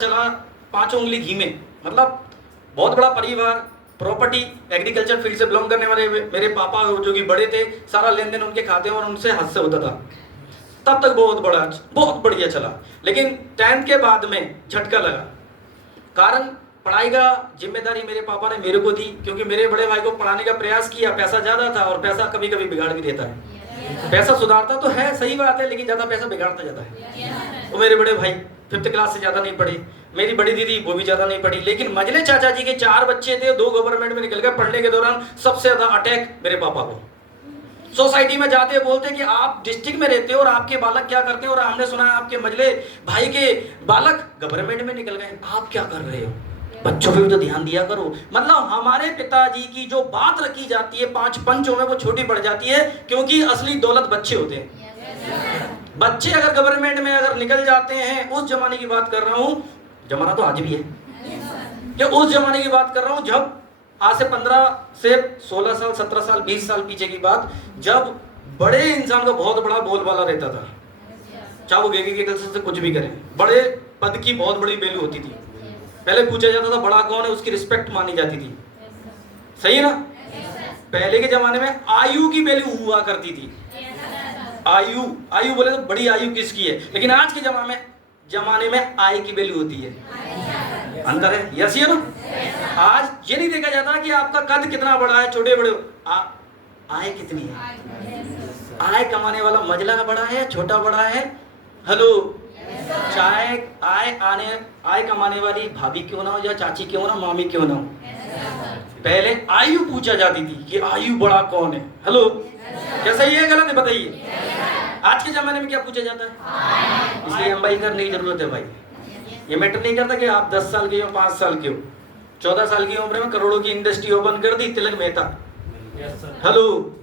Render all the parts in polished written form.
चला 5 उंगली घी में, मतलब बहुत बड़ा परिवार, प्रॉपर्टी, एग्रीकल्चर फील्ड से बिलोंग करने वाले मेरे पापा जो कि बड़े थे, सारा लेन देन उनके खाते और उनसे हद से होता था। तब तक बहुत बढ़िया चला। लेकिन 10th के बाद में झटका लगा। कारण पढ़ाई का जिम्मेदारी मेरे पापा ने मेरे को दी, क्योंकि मेरे बड़े भाई को पढ़ाने का प्रयास किया। पैसा ज्यादा था और पैसा कभी कभी बिगाड़ भी देता है। पैसा सुधारता तो है, सही बात है, लेकिन ज्यादा पैसा बिगाड़ता जाता है। तो मेरे बड़े भाई 5th क्लास से ज्यादा नहीं पढ़े, मेरी बड़ी दीदी वो भी ज्यादा नहीं पढ़ी। लेकिन मजले चाचा जी के 4 बच्चे थे, 2 गवर्नमेंट में निकल गए। पढ़ने के दौरान सबसे ज्यादा अटैक मेरे पापा को। सोसाइटी में जाते बोलते कि आप डिस्ट्रिक्ट में रहते हो और आपके बालक क्या करते हैं, और हमने सुना है आपके मजले भाई के बालक गवर्नमेंट में निकल गए, आप क्या कर रहे हो, बच्चों पे भी तो ध्यान दिया करो। मतलब हमारे पिताजी की जो बात रखी जाती है 5 पंचों में, वो छोटी पड़ जाती है, क्योंकि असली दौलत बच्चे होते हैं। बच्चे अगर गवर्नमेंट में अगर निकल जाते हैं, उस जमाने की बात कर रहा हूं, जमाना तो आज भी है, कि उस जमाने की बात कर रहा हूं जब आज से 15 से 16 साल 17 साल 20 साल पीछे की बात, जब बड़े इंसान का बहुत बड़ा बोलबाला रहता था, चाहे वो गेगी से कुछ भी करें, बड़े पद की बहुत बड़ी वैल्यू होती थी। पहले पूछा जाता था बड़ा कौन है, उसकी रिस्पेक्ट मानी जाती थी। सही है ना? पहले के जमाने में आयु की वैल्यू हुआ करती थी। आयु बोले तो बड़ी आयु किसकी है, लेकिन आज के जमाने में आय की वैल्यू होती है। अंतर है, यस या नो? आज ये नहीं देखा जाता कि आपका कद कितना बड़ा है, छोटे बड़े, आय कितनी है। आय कमाने वाला मजला बड़ा है, छोटा बड़ा है। हेलो, चाहे आय कमाने वाली भाभी क्यों ना हो, या चाची क्यों ना, मामी क्यों ना हो, पहले आयु पूछा जाती थी कि आयु बड़ा कौन है। हेलो, क्या सही है गलत है बताइए? आज के जमाने में क्या पूछा जाता है? इसलिए हम भाई करने की जरूरत है भाई। ये मैटर नहीं करता कि आप 10 साल के हो, 5 साल के हो। 14 साल की उम्र में करोड़ों की इंडस्ट्री ओपन कर दी, तिलक मेहता। हेलो,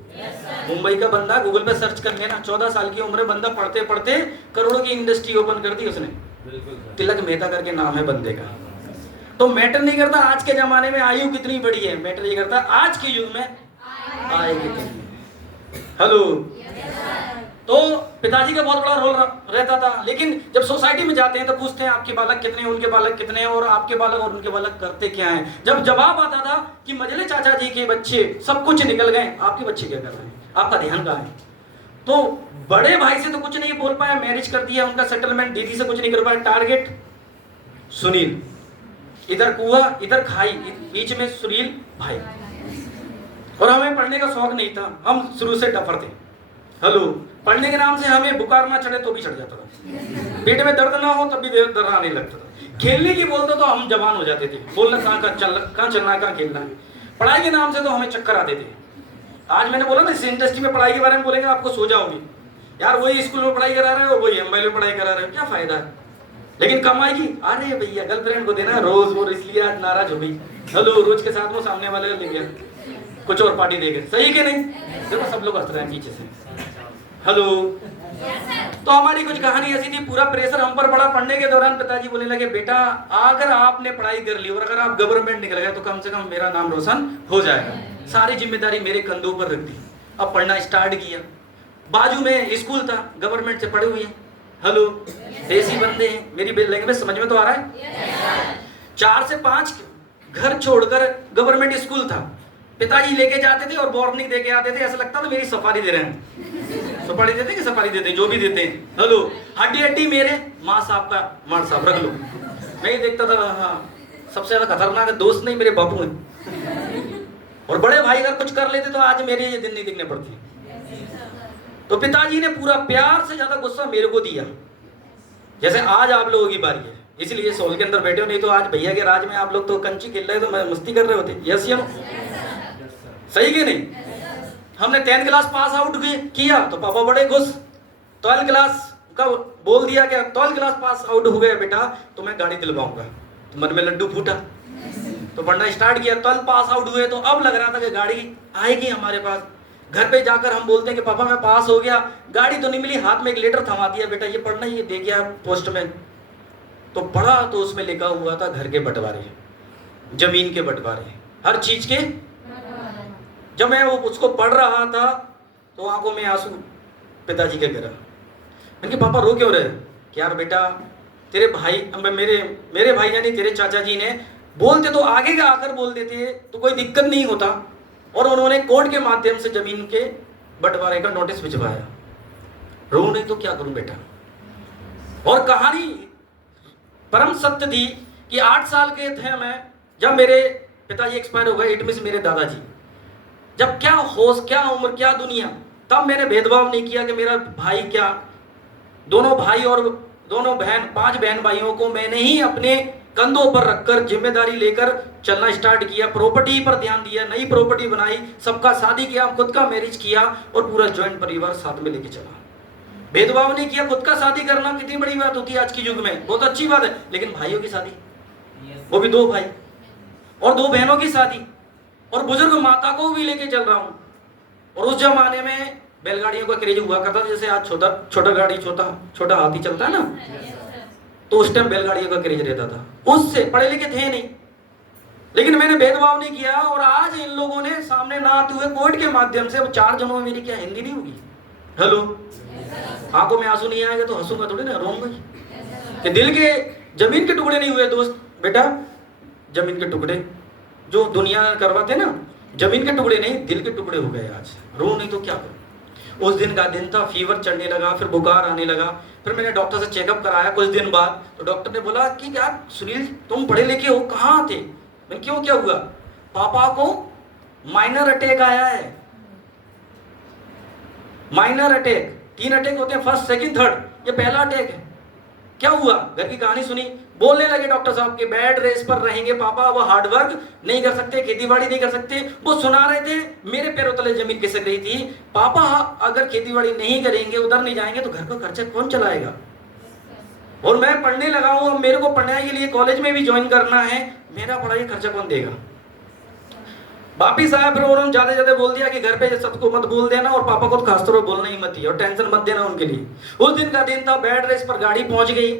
मुंबई का बंदा गूगल पे सर्च कर लेना, 14 साल की उम्र में बंदा पढ़ते पढ़ते करोड़ों की इंडस्ट्री ओपन कर दी उसने। तिलक मेहता करके नाम है बंदे का। तो मैटर नहीं करता आज के जमाने में आयु कितनी बड़ी है, मैटर ये करता आज के युग में आय कितनी है। हेलो, तो पिताजी का बहुत बड़ा रोल रहता था। लेकिन जब सोसाइटी में जाते हैं तो पूछते हैं आपके बालक कितने हैं, उनके बालक कितने हैं, और आपके बालक और उनके बालक करते क्या हैं। जब जवाब आता था कि मजले चाचा जी के बच्चे सब कुछ निकल गए, आपके बच्चे क्या कर रहे हैं, आपका ध्यान कहाँ है। तो बड़े भाई से तो कुछ नहीं बोल पाया, मैरिज कर दिया, उनका सेटलमेंट, दीदी से कुछ नहीं कर पाया। टारगेट सुनील, इधर कुआ इधर खाई, बीच में सुनील भाई। और हमें पढ़ने का शौक नहीं था, हम शुरू से डफर थे। हेलो, पढ़ने के नाम से हमें बुखार ना चढ़े तो भी चढ़ जाता था, पेट में दर्द ना हो तब भी दर्द आने लगता था। खेलने की बोलते तो हम जवान हो जाते थे, बोलना कहाँ चलना है, कहाँ खेलना है। पढ़ाई के नाम से तो हमें चक्कर आते थे। आज मैंने बोला ना, इस इंडस्ट्री में पढ़ाई के बारे में बोलेंगे आपको सो जाओगे यार, वही स्कूल में पढ़ाई करा रहे हो, वही एमआई में पढ़ाई करा रहे हो, क्या फायदा है। लेकिन कमाई की, अरे भैया गर्लफ्रेंड को देना रोज, वो इसलिए आज नाराज हो गई। हेलो, रोज के साथ वो सामने वाले ले गया कुछ और पार्टी देके, सही के नहीं? देखो सब लोग हंस रहे हैं पीछे से। हेलो, तो हमारी कुछ कहानी ऐसी थी, पूरा प्रेशर हम पर पड़ा। पढ़ने के दौरान पिताजी बोलने लगे, बेटा अगर आपने पढ़ाई कर ली और अगर आप गवर्नमेंट निकल गए तो कम से कम मेरा नाम रोशन हो जाएगा। सारी जिम्मेदारी मेरे कंधों पर रख दी। अब पढ़ना स्टार्ट किया। बाजू में स्कूल था, गवर्नमेंट से पढ़े हुए हैं। हेलो, देसी बंदे हैं, मेरी लैंग्वेज समझ में तो आ रहा है। 4 से 5 घर छोड़कर गवर्नमेंट स्कूल था। पिताजी लेके जाते थे और वार्निंग देके आते थे, ऐसा लगता था मेरी सफारी दे रहे हैं। सफारी देते कि सफारी देते, जो भी देते हैं। हेलो, हड्डी हड्डी मेरे, माँ साहब का मार साहब रख लो। मैं ही देखता था, हाँ सबसे ज्यादा खतरनाक दोस्त नहीं मेरे बापू हैं। और बड़े भाई अगर कुछ कर लेते तो आज मेरे ये दिन नहीं दिखने पड़ती। तो पिताजी ने पूरा प्यार से ज्यादा गुस्सा मेरे को दिया, जैसे आज आप लोगों की बारी है, इसलिए सोल के अंदर बैठे हो। नहीं तो आज भैया के राज में आप लोग तो कंची खेल रहे, तो मस्ती कर रहे होते। यस या नो? सही कि नहीं? हमने 10th क्लास पास आउट किया तो पापा बड़े खुश। 12th क्लास का बोल दिया कि 12th क्लास पास आउट हो गया बेटा तो मैं गाड़ी दिलवाऊंगा, तो मन में लड्डू फूटा, तो पढ़ना स्टार्ट किया। 12th पास आउट हुए तो अब लग रहा था कि गाड़ी आएगी हमारे पास। घर पे जाकर हम बोलते हैं कि पापा मैं पास हो गया, गाड़ी तो नहीं मिली, हाथ में एक लेटर थमा दिया, बेटा ये पढ़ना, ये दे गया पोस्ट में। तो पढ़ा तो उसमें लिखा हुआ था घर के बंटवारे, जमीन के बंटवारे, हर चीज के। जब मैं वो उसको पढ़ रहा था तो आंखों में आंसू पिताजी के गिरा। मैंने कहा पापा रो क्यों रहे? कि यार बेटा तेरे भाई मेरे भाई यानी तेरे चाचा जी ने बोलते तो आगे का आकर बोल देते तो कोई दिक्कत नहीं होता, और उन्होंने कोर्ट के माध्यम से जमीन के बंटवारे का नोटिस भिजवाया। रो नहीं तो क्या करूं बेटा। और कहानी परम सत्य थी कि 8 साल के थे मैं जब मेरे पिताजी एक्सपायर हो गए, इट मीन्स मेरे दादाजी। जब क्या होश, क्या उम्र, क्या दुनिया, तब मैंने भेदभाव नहीं किया कि मेरा भाई क्या, दोनों भाई और दोनों बहन, 5 बहन भाइयों को मैंने ही अपने कंधों पर रखकर जिम्मेदारी लेकर चलना स्टार्ट किया। प्रॉपर्टी पर ध्यान दिया, नई प्रॉपर्टी बनाई, सबका शादी किया, खुद का मैरिज किया और पूरा ज्वाइंट परिवार साथ में लेके चला। भेदभाव नहीं किया। खुद का शादी करना कितनी बड़ी बात होती है आज के युग में, बहुत अच्छी बात है, लेकिन भाइयों की शादी, वो भी 2 भाई और 2 बहनों की शादी, और बुजुर्ग माता को भी लेके चल रहा हूं। और उस जमाने में बैलगाड़ियों का क्रेज हुआ करता था, जैसे आज छोटा गाड़ी, छोटा हाथी चलता है ना, तो उस टाइम बैलगाड़ियों का क्रेज रहता था। उससे पढ़े लिखे थे नहीं, लेकिन मैंने भेदभाव नहीं किया। और आज इन लोगों ने सामने ना आते हुए कोर्ट के माध्यम से, 4 जनों में मेरी क्या हिंदी नहीं होगी, हेलो, आंखों में आंसू नहीं आएगा तो हंसूंगा थोड़ी ना, रोऊंगा कि दिल के जमीन के टुकड़े नहीं हुए दोस्त। बेटा जमीन के टुकड़े जो दुनिया करवाते ना, जमीन के टुकड़े नहीं, दिल के टुकड़े हो गए आज। रो नहीं तो क्या करूं। उस दिन का दिन था, फीवर चढ़ने लगा, फिर बुखार आने लगा। फिर मैंने डॉक्टर से चेकअप कराया कुछ दिन बाद, तो डॉक्टर ने बोला कि क्या सुनील तुम पढ़े लिखे हो, कहाँ थे। मैंने क्यों, क्या हुआ। पापा को माइनर अटैक आया है। माइनर अटैक, 3 अटैक होते हैं, फर्स्ट, सेकंड, थर्ड, ये पहला अटैक है। क्या हुआ, घर की कहानी सुनी। बोलने लगे डॉक्टर साहब के बेड रेस्ट पर रहेंगे पापा, वो हार्ड वर्क नहीं कर सकते, खेतीबाड़ी नहीं कर सकते। वो सुना रहे थे, मेरे पैरों तले जमीन खिसक रही थी। पापा अगर खेतीबाड़ी नहीं करेंगे, उधर नहीं जाएंगे तो घर का खर्चा कौन चलाएगा। और मैं पढ़ने लगा हूं, अब मेरे को पढ़ने के लिए कॉलेज में भी ज्वाइन करना है, मेरा पढ़ाई खर्चा कौन देगा। वापिस आया, फिर उन्होंने ज्यादा बोल दिया कि घर पे सबको मत बोल देना, और पापा को तो खासतौर पर बोलना ही मत दिया, और टेंशन मत देना उनके लिए। उस दिन का दिन था, बेड रेस्ट पर गाड़ी पहुंच गई।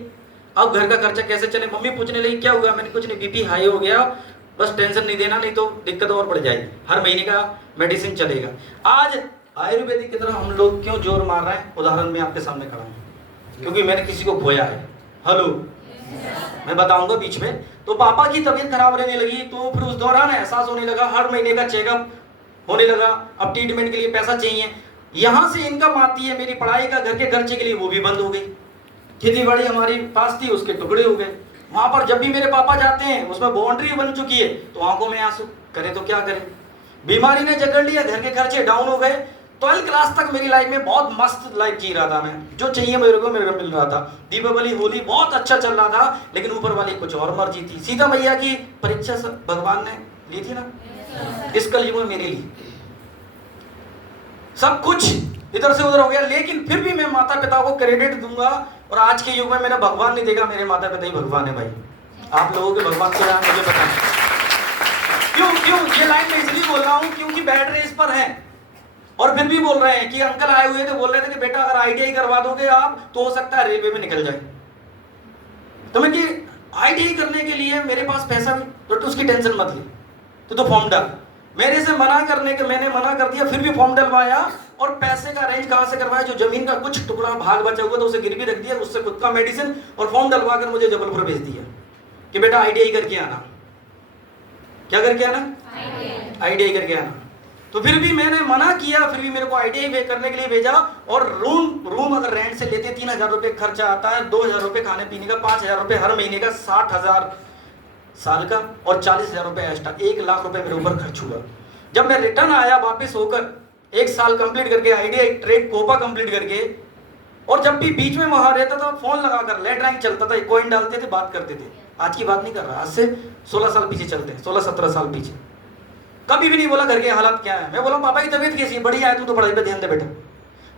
अब घर का खर्चा कैसे चले। मम्मी पूछने लगी क्या हुआ। मैंने कुछ नहीं, बीपी हाई हो गया, बस टेंशन नहीं देना, नहीं तो दिक्कत और बढ़ जाएगी, हर महीने का मेडिसिन चलेगा। आज आयुर्वेदिक की तरफ हम लोग क्यों जोर मार रहे हैं, उदाहरण में आपके सामने खड़ा हूँ, क्योंकि मैंने किसी को खोया है। हेलो, मैं बताऊंगा बीच में। तो पापा की तबीयत खराब रहने लगी, तो फिर उस दौरान एहसास होने लगा, हर महीने का चेकअप होने लगा। अब ट्रीटमेंट के लिए पैसा चाहिए, यहाँ से इनकम आती है, मेरी पढ़ाई का, घर के खर्चे के लिए, वो भी बंद हो गई। खेती बाड़ी हमारी पास थी, उसके टुकड़े हो गए। वहां पर जब भी मेरे पापा जाते हैं, उसमें बाउंड्री बन चुकी है, तो आंखों में आंसू, करे तो क्या करें। बीमारी ने जकड़ लिया, घर के खर्चे डाउन हो गए। 12th क्लास तक मेरी लाइफ में बहुत मस्त लाइफ जी रहा था मैं, जो चाहिए मेरे को मिल रहा था। दीपावली होली बहुत अच्छा चल रहा था, लेकिन ऊपर वाली कुछ और मर्जी थी। सीता मैया की परीक्षा भगवान ने ली थी ना, इस कलयुग में मेरे लिए सब कुछ इधर से उधर हो गया। लेकिन फिर भी मैं माता पिता को क्रेडिट दूंगा, और आज के युग में मैंने भगवान नहीं देखा, मेरे माता पिता ही भगवान है भाई। आप लोगों के भगवान क्या है मुझे पता है। क्यों ये लाइन मैं इसलिए बोल रहा हूं क्योंकि बेड रेस पर है, और फिर भी बोल रहे हैं कि अंकल आए हुए थे, बोल रहे थे कि बेटा अगर ITI करवा दोगे आप तो हो सकता है रेलवे में निकल जाए। तो मैं कि ITI करने के लिए मेरे पास पैसा भी, तो उसकी टेंशन मत ले, तो फॉर्म डाल। मेरे से मैंने मना कर दिया, फिर भी फॉर्म डलवाया, और पैसे का अरेंज कहां से करवाया, जो जमीन का कुछ टुकड़ा भाग बचा हुआ था उसे गिरवी रख दिया, उससे खुद का मेडिसिन, और फॉर्म डलवा कर मुझे जबलपुर भेज दिया कि बेटा ITI करके आना। क्या करके आना, ITI करके आना। तो फिर भी मैंने मना किया, फिर भी मेरे को ITI करने के लिए भेजा। और रूम अगर रेंट से लेते 3,000 रुपये खर्चा आता है, 2,000 रुपये खाने पीने का, 5,000 रुपये हर महीने का, 60,000 साल का, और 40,000 रुपये एक्स्ट्रा, 1,00,000 रुपये मेरे ऊपर खर्च हुआ। जब मैं रिटर्न आया वापस होकर, 1 साल कंप्लीट करके, ITI ट्रेड कोपा कंप्लीट करके, और जब भी बीच में वहां रहता था, फोन लगाकर लैंडलाइन चलता था, कॉइन डालते थे, बात करते थे। आज की बात नहीं कर रहा, आज से 16 साल पीछे चलते हैं, 16-17 साल पीछे। कभी भी नहीं बोला घर के हालात क्या है। मैं बोला पापा की तबीयत कैसी है, बढ़िया है, तू तो पढ़ाई पे ध्यान दे बेटा।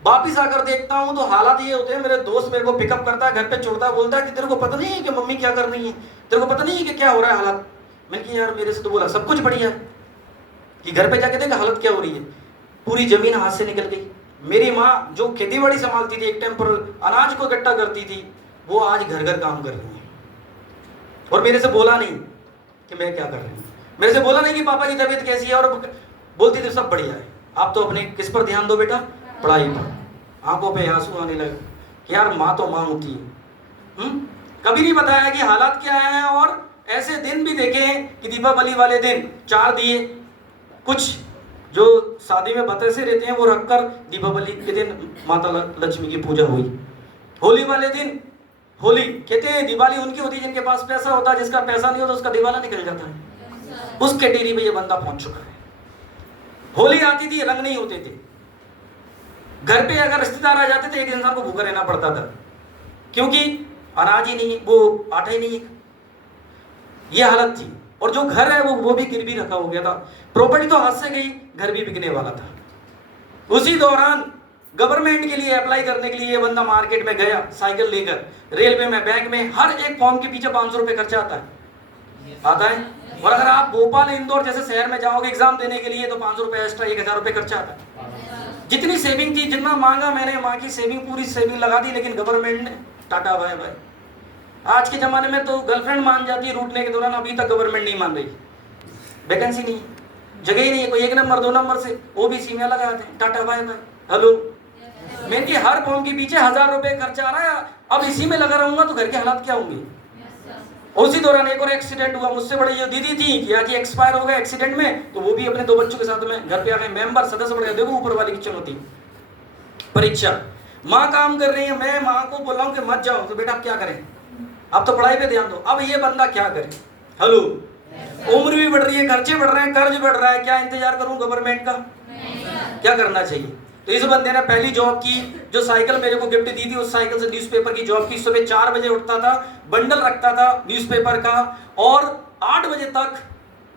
वापिस आकर देखता हूँ तो हालात ये होते हैं, मेरे दोस्त मेरे को पिकअप करता है, घर पे छोड़ता है, बोलता है कि तेरे को पता नहीं है कि मम्मी क्या कर रही है, तेरे को पता नहीं है कि क्या हो रहा है हालात। मैंने कहा यार मेरे से तो बोला सब कुछ बढ़िया है, कि घर पे जाके देखा हालत क्या हो रही है। पूरी जमीन हाथ से निकल गई। मेरी माँ जो खेती बाड़ी संभालती थी, एक टाइम पर अनाज को इकट्ठा करती थी, वो आज घर घर काम कर रही है, और मेरे से बोला नहीं कि मैं क्या कर रही हूँ, मेरे से बोला नहीं कि पापा की तबीयत कैसी है, और बोलती थी सब बढ़िया है। आप तो अपने किस पर ध्यान दो बेटा, पढ़ाई पर। आंखों पे आंसू आने लगे कि यार माँ तो माँ होती है। कभी नहीं बताया कि हालात क्या है। और ऐसे दिन भी देखे कि दीपावली वाले दिन 4 दिए, कुछ जो शादी में बतसे रहते हैं वो रखकर दीपावली के दिन माता लक्ष्मी की पूजा हुई। होली वाले दिन होली कहते हैं दिवाली उनकी होती है जिनके पास पैसा होता है, जिसका पैसा नहीं होता उसका दिवाला निकल जाता है। उस कैटेगरी में ये बंदा पहुंच चुका है। होली आती थी, रंग नहीं होते थे, घर पे अगर रिश्तेदार आ जाते थे एक इंसान को भूखा रहना पड़ता था, क्योंकि अनाज ही नहीं, वो आटा ही नहीं है। ये हालत थी। और जो घर है वो भी गिरवी रखा हो गया था। प्रॉपर्टी तो हाथ से गई, घर भी बिकने वाला था। उसी दौरान गवर्नमेंट के लिए अप्लाई करने के लिए ये बंदा मार्केट में गया साइकिल लेकर, रेलवे में, बैंक में, हर एक फॉर्म के पीछे 500 रुपए खर्चा आता है। और अगर आप भोपाल इंदौर जैसे शहर में जाओगे एग्जाम देने के लिए तो 500 रुपए एक्स्ट्रा, 1000 रुपए खर्चा आता है। जितनी सेविंग थी, जितना मांगा मैंने, माँ की सेविंग, पूरी सेविंग लगा दी, लेकिन गवर्नमेंट ने टाटा बाय बाय। आज के जमाने में तो गर्लफ्रेंड मान जाती है रूटने के दौरान, अभी तक गवर्नमेंट नहीं मान रही। वैकेंसी नहीं, जगह ही नहीं है, कोई 1 नंबर 2 नंबर से ओबीसी में लगाते हैं, टाटा बाय बाय। हेलो, मैं कि हर फॉर्म के पीछे 1000 रुपए खर्चा आ रहा है। अब इसी में लगा रहूंगा तो घर के हालात क्या होंगे। उसी दौरान एक और एक्सीडेंट हुआ। मुझसे बड़ी जो दीदी थी कि आज एक्सपायर हो गए एक्सीडेंट में, तो वो भी अपने 2 बच्चों के साथ में घर पे आ गए। मेंबर सदस्य बढ़ गए। देखो ऊपर वाली की चुनौती। परीक्षा, माँ काम कर रही है, मैं माँ को बोल रहा हूँ कि मत जाओ, तो बेटा आप क्या करें, अब तो पढ़ाई पे ध्यान दो। अब ये बंदा क्या करे। हेलो, उम्र भी बढ़ रही है, खर्चे बढ़ रहे हैं, कर्ज बढ़ रहा है, क्या इंतजार करूं गवर्नमेंट का, क्या करना चाहिए। तो इस बंदे ने पहली जॉब की, जो साइकिल मेरे को गिफ्ट दी थी, उस साइकिल से न्यूज़पेपर की जॉब की। सुबह 4 बजे उठता था, बंडल रखता था न्यूज़पेपर का, और 8 बजे तक,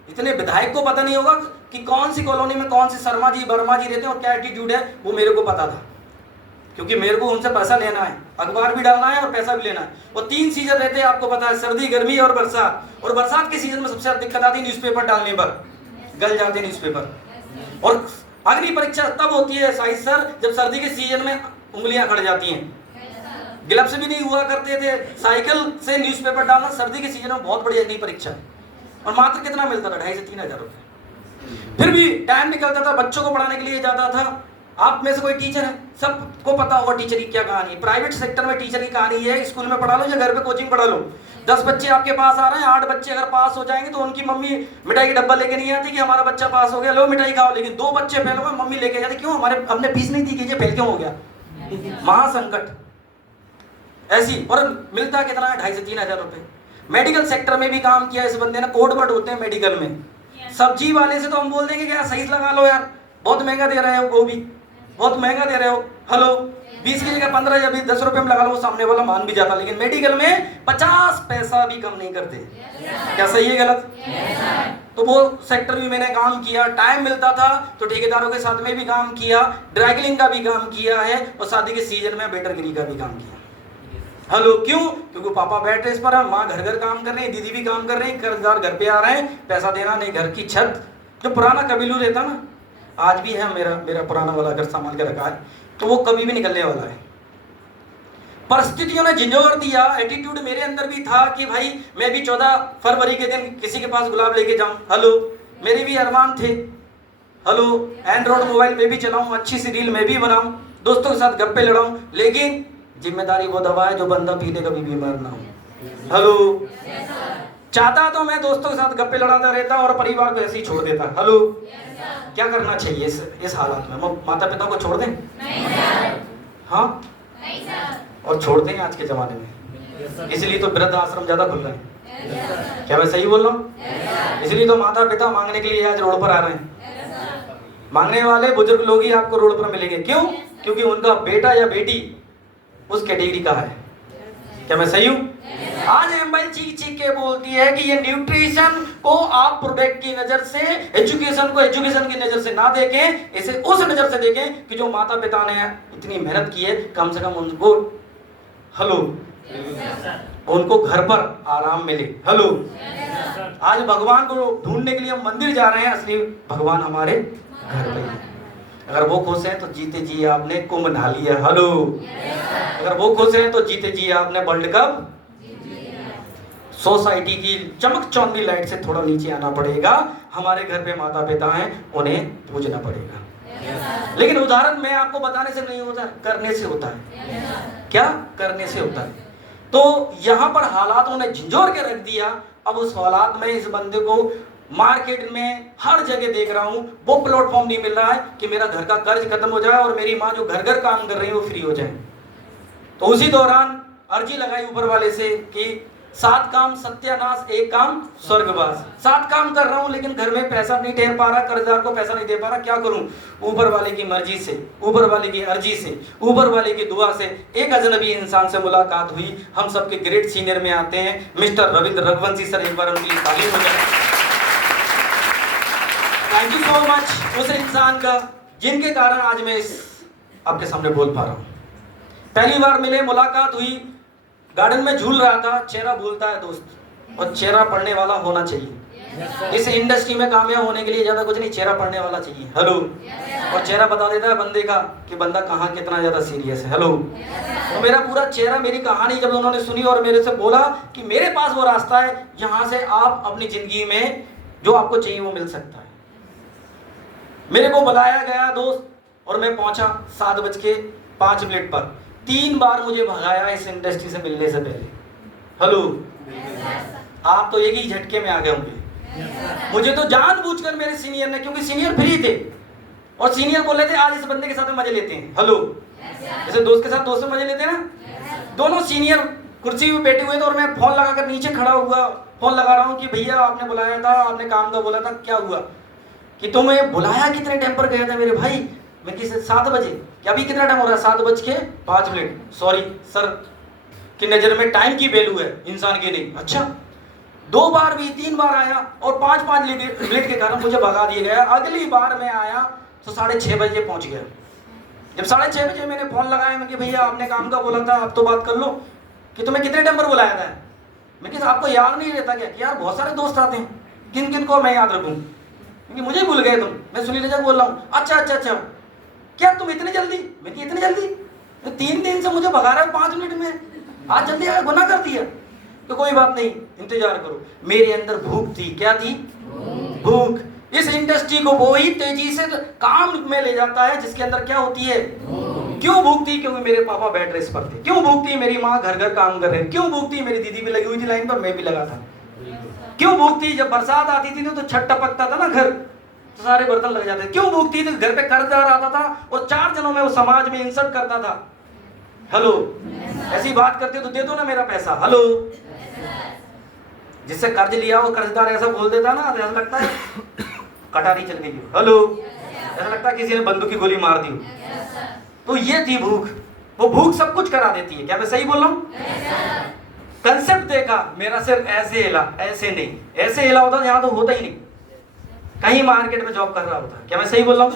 इतने विधायक को पता नहीं होगा कि कौन सी कॉलोनी में कौन से शर्मा जी वर्मा जी रहते हैं और क्या एटीट्यूड है, वो मेरे को पता था, क्योंकि मेरे को उनसे पैसा लेना है, अखबार भी डालना है और पैसा भी लेना है। और 3 सीजन रहते हैं आपको पता है, सर्दी, गर्मी और बरसात। और बरसात के सीजन में सबसे ज्यादा दिक्कत आती है न्यूज़पेपर डालने पर, गल जाते न्यूज़पेपर। और अग्नि परीक्षा तब होती है साइज सर जब सर्दी के सीजन में उंगलियां खड़ जाती हैं, ग्लव्स भी नहीं हुआ करते थे, साइकिल से न्यूज़पेपर डालना सर्दी के सीजन में बहुत बड़ी अग्नि परीक्षा है। और मात्र कितना मिलता था, 2500 से 3000 रुपए। फिर भी टाइम निकलता था, बच्चों को पढ़ाने के लिए जाता था। आप में से कोई टीचर है, सबको पता होगा टीचर की क्या कहानी है। प्राइवेट सेक्टर में टीचर की कहानी है, स्कूल में पढ़ा लो या घर पे कोचिंग पढ़ा लो। 10 बच्चे आपके पास आ रहे हैं, 8 बच्चे अगर पास हो जाएंगे तो उनकी मम्मी मिठाई की डब्बा लेके नहीं आती कि हमारा बच्चा पास हो गया, लो मिठाई खाओ। लेकिन 2 बच्चे फेल हो गए, मम्मी लेके जाती, क्यों, हमारे हमने फीस नहीं दी, कीजिए फेल क्यों हो गया। महासंकट ऐसी। और मिलता कितना है, 2500 से 3000 रुपए। मेडिकल सेक्टर में भी काम किया इस बंदे ने। कोड वर्ड होते हैं मेडिकल में। सब्जी वाले से तो हम बोल देंगे कि यार सही लगा लो यार, बहुत महंगा दे रहे हो, गोभी बहुत महंगा दे रहे हो। हेलो, 20 की जगह 15 या 10 रुपए में लगा लो, वो सामने वाला मान भी जाता। लेकिन मेडिकल में 50 पैसा भी कम नहीं करते। क्या सही है गलत? तो वो सेक्टर भी मैंने काम किया। टाइम मिलता था तो ठेकेदारों के साथ में भी काम किया, ड्राइक्लिंग का भी काम किया है, और शादी के सीजन में बेटरगिरी का भी काम किया। हेलो, क्यों? क्योंकि पापा बैठ रहे इस पर, माँ घर घर काम कर रही है, दीदी भी काम कर रही है, कर्जदार घर पे आ रहे हैं, पैसा देना नहीं, घर की छत, जो पुराना कबीलू रहता ना, आज भी है, मेरा पुराना वाला घर संभाल के रखा है, तो वो कभी भी निकलने वाला है। परिस्थितियों ने झिझोर दिया। एटीट्यूड मेरे अंदर भी था कि भाई मैं भी 14 फरवरी के दिन किसी के पास गुलाब लेके जाऊं। हेलो, मेरे भी अरमान थे। हेलो, एंड्रॉइड मोबाइल में भी चलाऊं, अच्छी सी रील में भी बनाऊं, दोस्तों के साथ गप्पे लड़ाऊं, लेकिन जिम्मेदारी वो दवा है जो बंदा पीते कभी बीमार ना हो। हेलो, चाहता तो मैं दोस्तों के साथ गप्पे लड़ाता रहता और परिवार को ऐसे ही छोड़ देता। हेलो, क्या करना चाहिए इस हालात में? माता पिता को छोड़ दें? नहीं सर। हाँ नहीं सर। और छोड़ते हैं आज के जमाने में, इसलिए तो वृद्ध आश्रम ज्यादा खुल रहे हैं। क्या मैं सही बोल रहा हूँ? इसलिए तो माता पिता मांगने के लिए आज रोड पर आ रहे हैं। मांगने वाले बुजुर्ग लोग ही आपको रोड पर मिलेंगे। क्यों? क्योंकि उनका बेटा या बेटी उस कैटेगरी का है। क्या मैं सही हूँ? आज एम्बल चीख चीख के बोलती है कि ये न्यूट्रिशन को आप प्रोडक्ट की नजर से, एजुकेशन को एजुकेशन की नजर से ना देखें, इसे उस नजर से देखें कि जो माता पिता ने इतनी मेहनत की है, कम से कम उनको हेलो उनको घर पर आराम मिले। हेलो, आज भगवान को ढूंढने के लिए हम मंदिर जा रहे हैं, असली भगवान हमारे घर पे है। अगर वो खुश हैं तो जीते जी आपने कुंभ नहा लिया। हेलो, अगर वो खुश हैं तो जीते जी आपने वर्ल्ड कप। सोसाइटी की चमक चौंधी लाइट से थोड़ा नीचे आना पड़ेगा। हमारे घर पे माता पिता हैं, उन्हें पूजना पड़ेगा। लेकिन उदाहरण मैं आपको बताने से नहीं होता, करने से होता है। क्या करने से होता है? तो यहाँ पर हालातों ने झंझोर के रख दिया। अब उस हालात में इस बंदे को मार्केट में हर जगह देख रहा हूँ, वो प्लेटफॉर्म नहीं मिल रहा है कि मेरा घर का कर्ज खत्म हो जाए और मेरी माँ जो घर घर काम कर रही है वो फ्री हो जाए। तो उसी दौरान अर्जी लगाई ऊपर वाले से कि 7 काम सत्यानाश, 1 काम स्वर्गवास। 7 काम कर रहा हूं लेकिन घर में पैसा नहीं ठहर पा रहा, कर्जदार को पैसा नहीं दे पा रहा, क्या करूं? ऊपर वाले की मर्जी से, ऊपर वाले की अर्जी से, ऊपर वाले की दुआ से एक अजनबी इंसान से मुलाकात हुई। हम सबके ग्रेट सीनियर में आते हैं मिस्टर रविंद्र रघुवंशी सर, एक बार उनके लिए तालीम हो जाए। थैंक यू सो मच उस इंसान का जिनके कारण आज मैं इस आपके सामने बोल पा रहा हूं। पहली बार मिले, मुलाकात हुई, गार्डन में झूल रहा था, चेहरा भूलता है दोस्त, और चेहरा पढ़ने वाला होना चाहिए। इस इंडस्ट्री में कामयाब होने के लिए ज्यादा कुछ नहीं, चेहरा पढ़ने वाला चाहिए। हेलो। और चेहरा बता देता है बंदे का कि बंदा कहाँ कितना ज्यादा सीरियस है। हेलो। तो मेरा पूरा चेहरा, मेरी कहानी जब उन्होंने सुनी और मेरे से बोला कि मेरे पास वो रास्ता है जहां से आप अपनी जिंदगी में जो आपको चाहिए वो मिल सकता है। मेरे को बुलाया गया दोस्त और मैं पहुंचा 7:05 पर। 3 बार मुझे भगाया इस इंडस्ट्री से मिलने से पहले। हेलो। आप तो एक ही झटके में आ गए होंगे। मुझे तो जानबूझकर मेरे सीनियर ने, क्योंकि सीनियर फ्री थे और सीनियर बोल रहे थे आज इस बंदे के साथ में मजे लेते हैं। हेलो। जैसे दोस्त के साथ दोस्त में मजे लेते हैं ना, दोनों सीनियर कुर्सी में बैठे हुए थे और मैं फोन लगाकर नीचे खड़ा हुआ, फोन लगा रहा हूँ कि भैया आपने बुलाया था, आपने काम का बोला था, क्या हुआ? कि तुम्हें बुलाया कितने टाइम पर गया था मेरे भाई? मैं किस 7 बजे? क्या अभी कितना टाइम हो रहा है? 7:05। सॉरी सर की नजर में टाइम की वैल्यू है, इंसान की नहीं। अच्छा, 2 बार भी, 3 बार आया और 5-5 मिनट के कारण मुझे भगा दिया गया। अगली बार मैं आया तो 6:30 बजे पहुंच गया। जब 6:30 बजे मैंने फोन लगाया, मैं कि भैया आपने काम का बोला था, आप तो बात कर लो, कि तुम्हें कितने टाइम पर बुलाया था? मैं कि आपको याद नहीं रहता क्या? कि यार बहुत सारे दोस्त आते हैं, किन किन को मैं याद रखूं? क्योंकि मुझे भूल गए तुम। मैं सुनील रजा बोल रहा हूँ। अच्छा, क्या तुम इतनी जल्दी? मैं कि इतनी जल्दी? तो 3 दिन से मुझे भगा रहा है 5 मिनट में, आज जल्दी आया, गुनाह कर दिया। तो कोई बात नहीं, इंतजार करो। मेरे अंदर भूख थी। क्या थी? भूख। इस इंडस्ट्री को वो ही तेजी से काम में ले जाता है जिसके अंदर क्या होती है? क्यों भूख थी? क्योंकि मेरे पापा बेड रेस्ट पर थे। क्यों भूख थी? मेरी माँ घर घर काम कर रहे। क्यों भूख थी? मेरी दीदी भी लगी हुई थी लाइन पर, मैं भी लगा था। क्यों भूख थी? जब बरसात आती थी तो छत टपकता था ना घर, तो सारे बर्तन लग जाते। क्यों भूख थी? तो घर पे कर्जदार आता था और 4 जनों में वो समाज में इंसल्ट करता था। हेलो। ऐसी बात करते तो दे दो ना मेरा पैसा। हेलो। जिससे कर्ज लिया वो कर्जदार ऐसा बोल देता ना, ऐसा लगता है कटारी चल गई। हेलो। ऐसा लगता है किसी ने बंदूक की गोली मार दी। तो ये थी भूख। वो भूख सब कुछ करा देती है। क्या मैं सही बोल रहा हूँ? कंसेप्ट देखा, मेरा सिर ऐसे हिला, ऐसे नहीं। ऐसे हिला होता यहाँ तो होता ही नहीं, कहीं मार्केट में जॉब कर रहा होता। क्या मैं सही बोल रहा हूँ?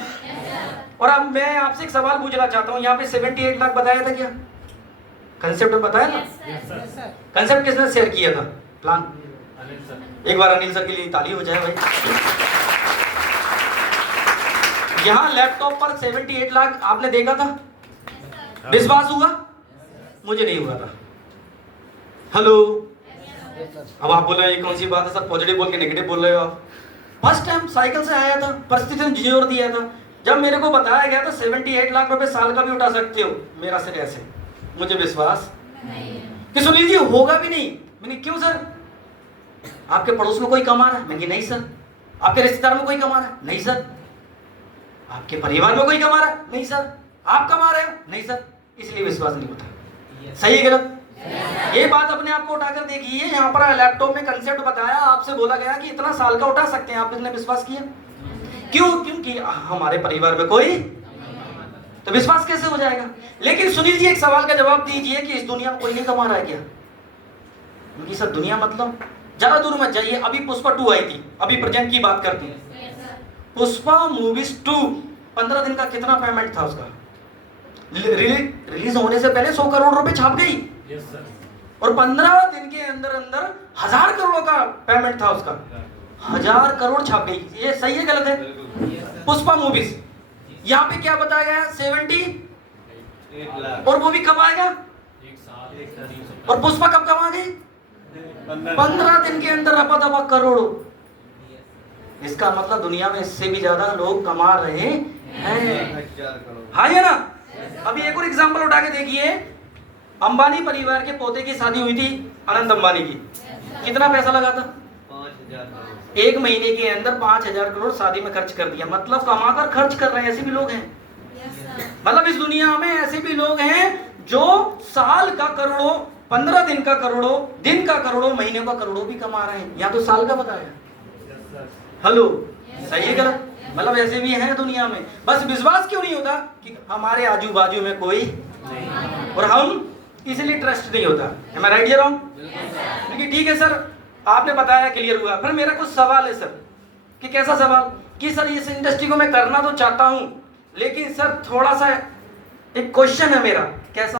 और अब मैं आपसे एक सवाल पूछना चाहता हूँ, यहाँ पे 78 लाख बताया था क्या? कंसेप्ट में बताया था? कंसेप्ट किसने शेयर किया था? प्लान? एक बार अनिल सर के लिए ताली हो जाए भाई। यहाँ लैपटॉप पर 78 लाख आपने देखा था? विश्वास हुआ? मुझे नहीं हुआ था। हेलो। अब आप बोल रहे हैं ये कौन सी बात है सर, पॉजिटिव बोल के नेगेटिव बोल रहे हो आप? फर्स्ट टाइम साइकिल से आया था, परिस्थिति ने जोर दिया था। जब मेरे को बताया गया था 78 लाख रुपए साल का भी उठा सकते हो, मेरा सिर ऐसे, मुझे विश्वास नहीं कि सुनील जी होगा भी नहीं। मैंने क्यों सर? आपके पड़ोस में कोई कमा रहा है? मैंने नहीं सर। आपके रिश्तेदार में कोई कमा रहा है? नहीं सर। आपके परिवार में कोई कमा रहा है? नहीं सर। आप कमा रहे हो? नहीं सर। इसलिए विश्वास नहीं होता। सही है गलत? ये बात अपने आप को उठाकर देखिए। यहाँ पर लैपटॉप में कंसेप्ट बताया, आपसे बोला गया कि इतना साल का उठा सकते हैं, आप इसने विश्वास किया क्यों? क्योंकि हमारे परिवार में कोई, तो विश्वास कैसे हो जाएगा? लेकिन सुनील जी एक सवाल का जवाब दीजिए कि इस दुनिया में कोई नहीं कमा रहा है क्या? उनकी सब दुनिया मतलब ज्यादा दूर मत जाइए। अभी पुष्पा 2 आई थी, अभी प्रेजेंट की बात करते हैं। पुष्पा मूवीज 2 15 दिन का कितना पेमेंट था उसका? रिलीज होने से पहले 100 करोड़ रुपए छाप गई। और 15 दिन के अंदर अंदर 1000 करोड़ का पेमेंट था उसका। 1000 करोड़ छाप गई। ये सही है गलत है? पुष्पा मूवीज। यहाँ पे क्या बताया गया? 78 लाख। और वो भी कब आएगा? 1 साल। और पुष्पा कब कमा गई? 15 दिन के अंदर रपा दपा करोड़ों। इसका मतलब दुनिया में इससे भी ज्यादा लोग कमा रहे हैं। हाँ या ना? अभी एक और एग्जांपल उठा के देखिए। अंबानी परिवार के पोते की शादी हुई थी अनंत अंबानी की, कितना पैसा लगा था? 5,000 करोड़। 1 महीने के अंदर 5,000 करोड़ शादी में खर्च कर दिया। मतलब कमाकर खर्च कर रहे हैं, ऐसे भी लोग हैं। मतलब इस दुनिया में ऐसे भी लोग हैं जो साल का करोड़ों, 15 दिन का करोड़ों, दिन का करोड़ों, महीने का करोड़ों भी कमा रहे हैं। यहाँ तो साल का बताया। हेलो, सही है गलत? मतलब ऐसे भी हैं दुनिया में। बस विश्वास क्यों नहीं होता कि हमारे आजू बाजू में कोई नहीं, और हम इसलिए ट्रस्ट नहीं होता। Am I right या wrong? क्योंकि ठीक है सर, आपने बताया, क्लियर हुआ। फिर मेरा कुछ सवाल है सर, कि कैसा सवाल? कि सर इस इंडस्ट्री को मैं करना तो चाहता हूँ, लेकिन सर थोड़ा सा एक क्वेश्चन है मेरा। कैसा?